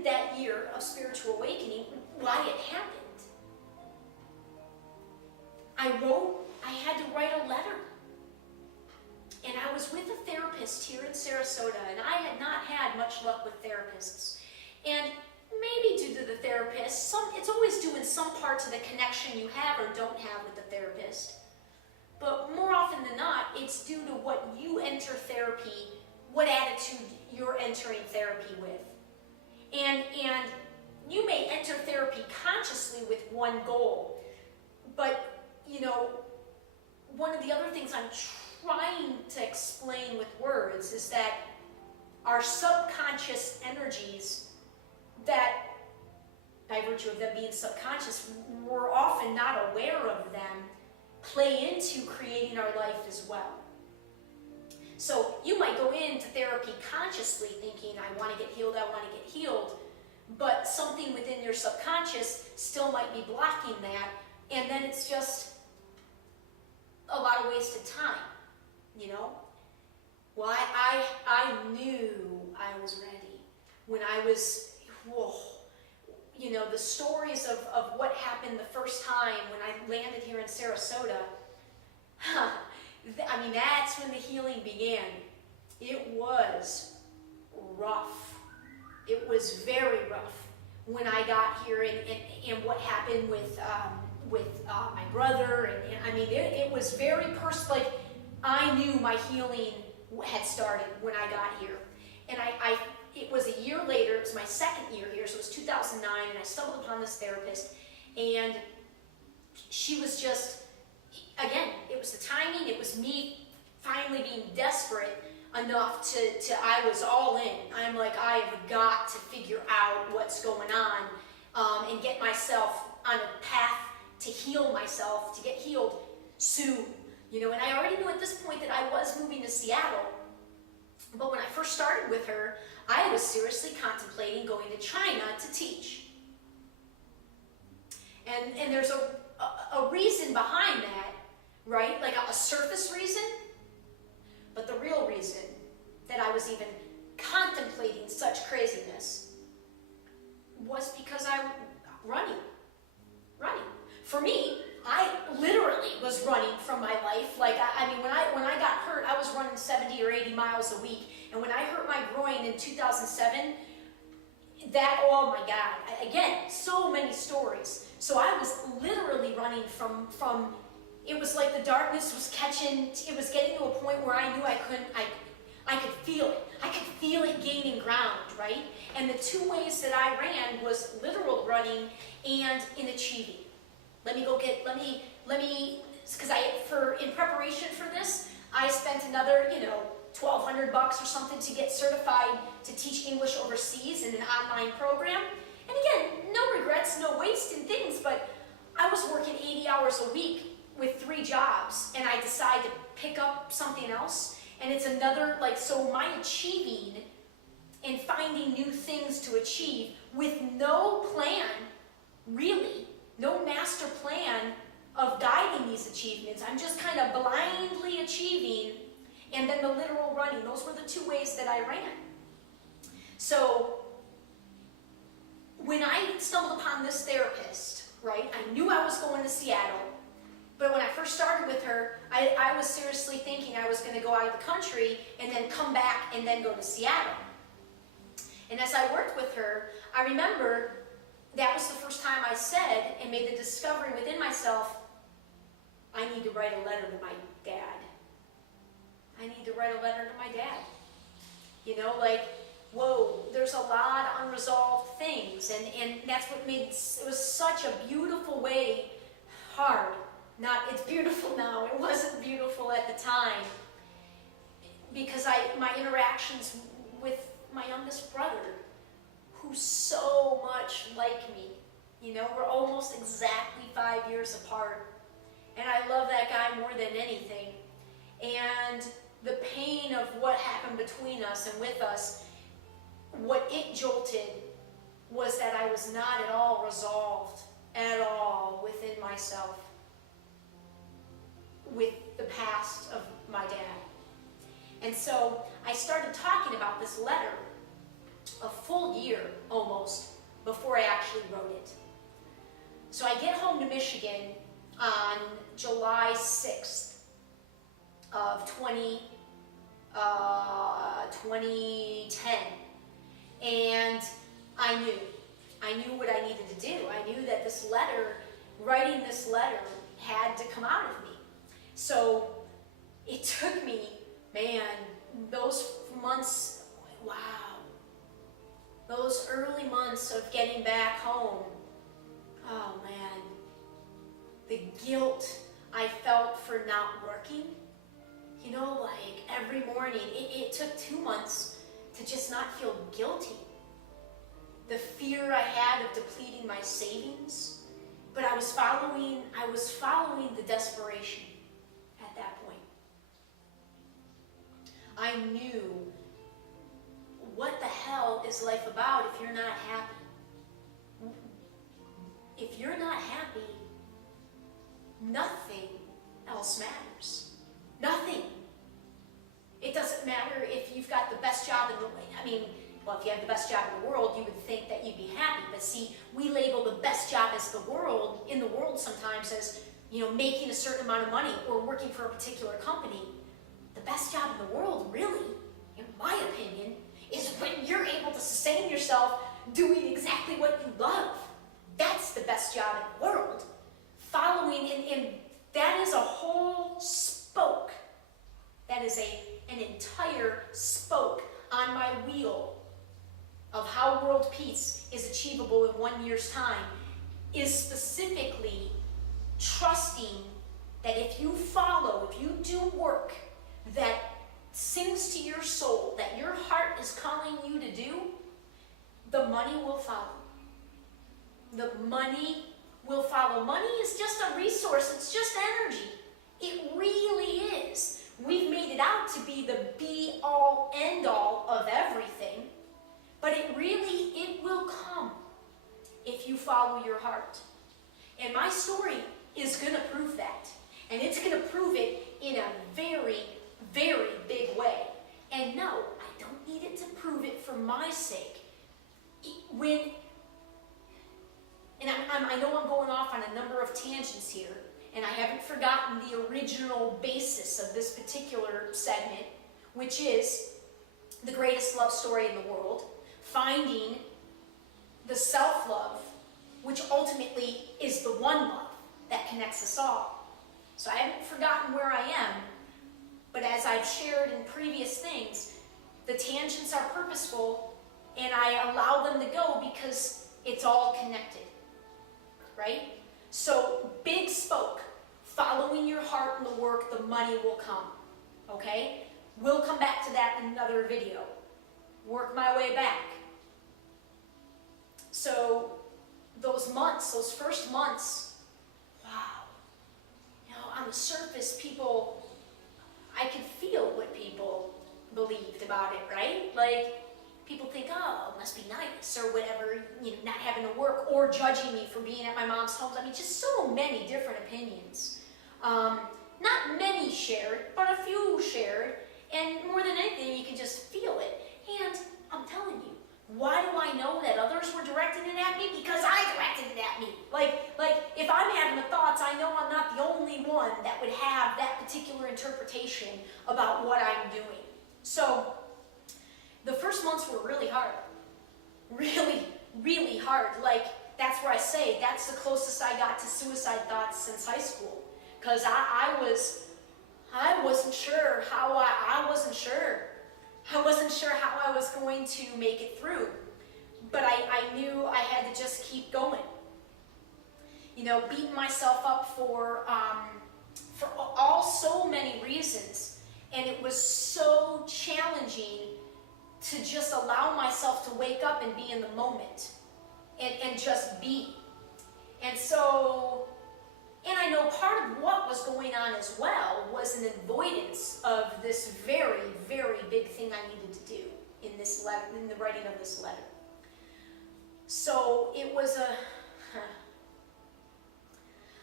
in that year of spiritual awakening, why it happened. I had to write a letter. And I was with a therapist here in Sarasota, and I had not had much luck with therapists. And maybe due to the therapist, it's always due in some parts of the connection you have or don't have with the therapist. But more often than not, it's due to what you enter therapy, what attitude you're entering therapy with. And you may enter therapy consciously with one goal, but one of the other things I'm trying to explain with words is that our subconscious energies, that by virtue of them being subconscious, we're often not aware of them, play into creating our life as well. So you might go into therapy consciously thinking, I want to get healed, but something within your subconscious still might be blocking that, and then it's just a lot of wasted time, Well, I knew I was ready when I was, the stories of what happened the first time when I landed here in Sarasota, that's when the healing began. It was rough. It was very rough when I got here, and what happened with my brother, and it was very personal. Like, I knew my healing had started when I got here, and it was a year later. It was my second year here, so it was 2009, and I stumbled upon this therapist, and she was just, again, it was the timing. It was me finally being desperate enough to I was all in. I'm like, I've got to figure out what's going on, and get myself on a path to heal myself, to get healed soon. And I already knew at this point that I was moving to Seattle. But when I first started with her, I was seriously contemplating going to China to teach. And there's a reason behind that, right? Like a surface reason. But the real reason that I was even contemplating such craziness was because I'm running. For me, I literally was running from my life. Like, when I got hurt, I was running 70 or 80 miles a week. And when I hurt my groin in 2007, oh my God, again, so many stories. So I was literally running from it was like the darkness was it was getting to a point where I knew I could feel it. I could feel it gaining ground, right? And the two ways that I ran was literal running and in achieving. Because in preparation for this, I spent another, $1,200 or something to get certified to teach English overseas in an online program. And again, no regrets, no wasting things, but I was working 80 hours a week with 3 jobs, and I decided to pick up something else. And it's another, so my achieving and finding new things to achieve with no plan, really, no master plan of guiding these achievements. I'm just kind of blindly achieving, and then the literal running. Those were the 2 ways that I ran. So when I stumbled upon this therapist, right, I knew I was going to Seattle, but when I first started with her, I was seriously thinking I was going to go out of the country and then come back and then go to Seattle. And as I worked with her, I remember that was the first time I said and made the discovery within myself, I need to write a letter to my dad. I need to write a letter to my dad. Whoa, there's a lot of unresolved things. And that's what made it was such a beautiful way, hard. It's beautiful now. It wasn't beautiful at the time. Because my interactions with my youngest brother, who's so much like me. We're almost exactly 5 years apart. And I love that guy more than anything. And the pain of what happened between us and with us, what it jolted was that I was not at all resolved at all within myself with the past of my dad. And so I started talking about this letter a full year almost before I actually wrote it. So I get home to Michigan on July 6th of 2010, and I knew what I needed to do. I knew that this letter, writing this letter, had to come out of me. So it took me, man, those months, wow, those early months of getting back home, oh man, the guilt I felt for not working, you know, like every morning, it took 2 months to just not feel guilty. The fear I had of depleting my savings, but I was following the desperation at that point. I knew, what the hell is life about if you're not happy? If you're not happy, nothing else matters. Nothing. It doesn't matter if you've got the best job in the world. I mean, well, if you have the best job in the world, you would think that you'd be happy. But see, we label the best job in the world sometimes as, you know, making a certain amount of money or working for a particular company. The best job in the world, really, in my opinion, is when you're able to sustain yourself doing exactly what you love. That's the best job in the world. Following, and that is a whole spoke. That is an entire spoke on my wheel of how world peace is achievable in 1 year's time, is specifically trusting that if you do work that sings to your soul, that your heart is calling you to do, the money will follow. The money will follow. Money is just a resource. It's just energy. It really is. We've made it out to be the be-all, end-all of everything, but it will come if you follow your heart. And my story is going to prove that. And it's going to prove it in a very, very big way. And no, I don't need it to prove it for my sake. I know I'm going off on a number of tangents here, and I haven't forgotten the original basis of this particular segment, which is the greatest love story in the world, finding the self-love, which ultimately is the one love that connects us all. So I haven't forgotten where I am, but as I've shared in previous things, the tangents are purposeful, and I allow them to go because it's all connected, right? So big spoke, following your heart in the work, the money will come, okay? We'll come back to that in another video. Work my way back. So those months, those first months, wow. You know, on the surface, I could feel what people believed about it, right? Like, people think, oh, it must be nice, or whatever, you know, not having to work, or judging me for being at my mom's home. I mean, just so many different opinions. Not many shared, but a few shared, and more than anything, you can just feel it. And I'm telling you, why do I know that others were directing it at me? Because I directed it at me. Like if I'm having the thoughts, I know I'm not the only one that would have that particular interpretation about what I'm doing. So, the first months were really hard. Really, really hard. Like, that's where I say, that's the closest I got to suicide thoughts since high school. Because I wasn't sure how I wasn't sure. I wasn't sure how I was going to make it through. But I knew I had to just keep going. You know, beating myself up for all so many reasons. And it was so challenging to just allow myself to wake up and be in the moment and just be. And so, and I know part of what was going on as well was an avoidance of this very, very big thing I needed to do in this letter, in the writing of this letter. So it was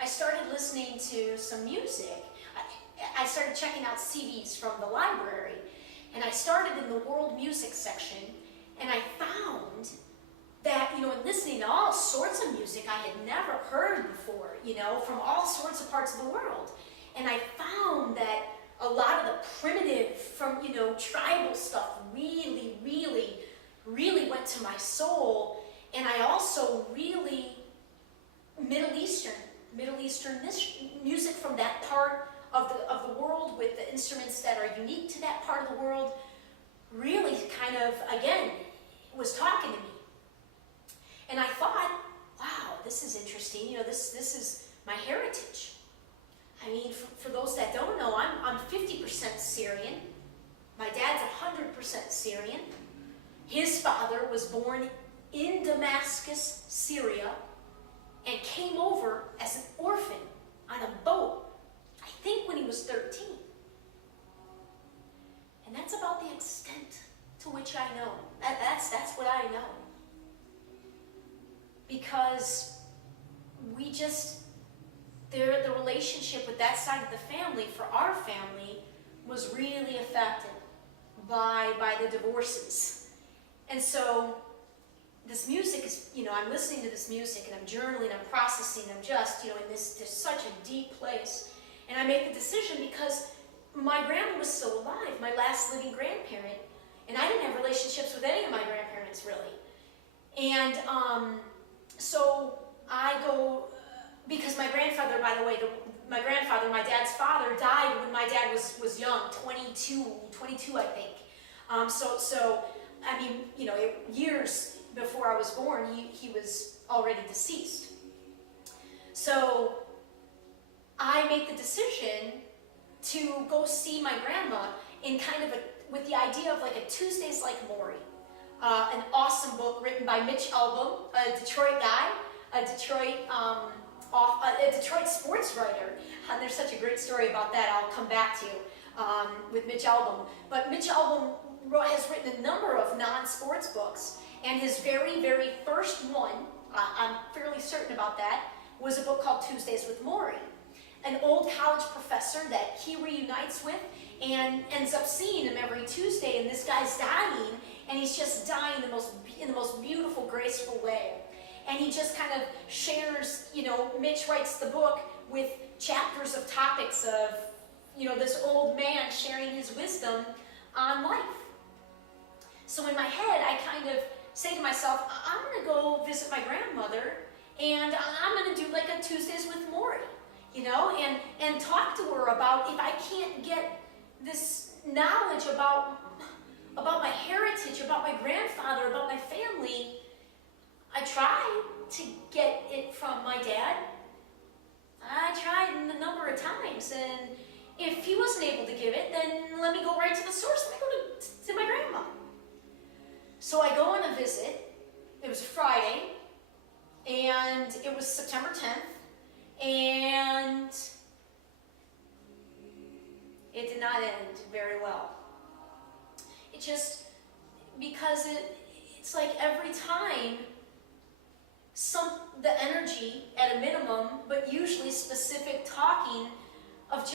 I started listening to some music. I started checking out CDs from the library. And I started in the world music section, And I found that, in listening to all sorts of music I had never heard before, from all sorts of parts of the world. And I found that a lot of the primitive, from, tribal stuff really, really, really went to my soul. And I also really, Middle Eastern music from that part of the world, with the instruments that are unique to that part of the world, really kind of, again, was talking to me. And I thought, wow, this is interesting. This is my heritage. I mean, for those that don't know, I'm 50% Syrian. My dad's 100% Syrian. His father was born in Damascus, Syria, and came over as an orphan on a boat, I think when he was 13. And that's about the extent to which I know. That's what I know. Because the relationship with that side of the family, for our family, was really affected by the divorces. And so this music is, I'm listening to this music and I'm journaling, I'm processing, I'm just, in this such a deep place. And I make the decision because my grandma was still alive, my last living grandparent, and I didn't have relationships with any of my grandparents, really. And so I go, because my grandfather, by the way, my dad's father, died when my dad was young, 22, I think. So I mean, years before I was born, he was already deceased. So I make the decision to go see my grandma in kind of with the idea of like a Tuesdays Like Maury, an awesome book written by Mitch Albom, a Detroit guy, a Detroit sports writer. And there's such a great story about that I'll come back to with Mitch Albom. But Mitch Albom has written a number of non-sports books, and his very, very first one, I'm fairly certain about that, was a book called Tuesdays with Maury. An old college professor that he reunites with and ends up seeing him every Tuesday, and this guy's dying, and he's just dying in the most beautiful, graceful way. And he just kind of shares, Mitch writes the book with chapters of topics of, this old man sharing his wisdom on life. So in my head, I kind of say to myself, I'm going to go visit my grandmother, and I'm going to do like a Tuesdays with Maury, and talk to her about, if I can't get this knowledge about my heritage, about my grandfather, about my family, I tried to get it from my dad. I tried a number of times, and if he wasn't able to give it, then let me go right to the source. Let me go to my grandma. So I go on a visit. It was a Friday, and it was September 10th, and it did not end very well. It just, because it's like every time, the energy at a minimum, but usually specific talking of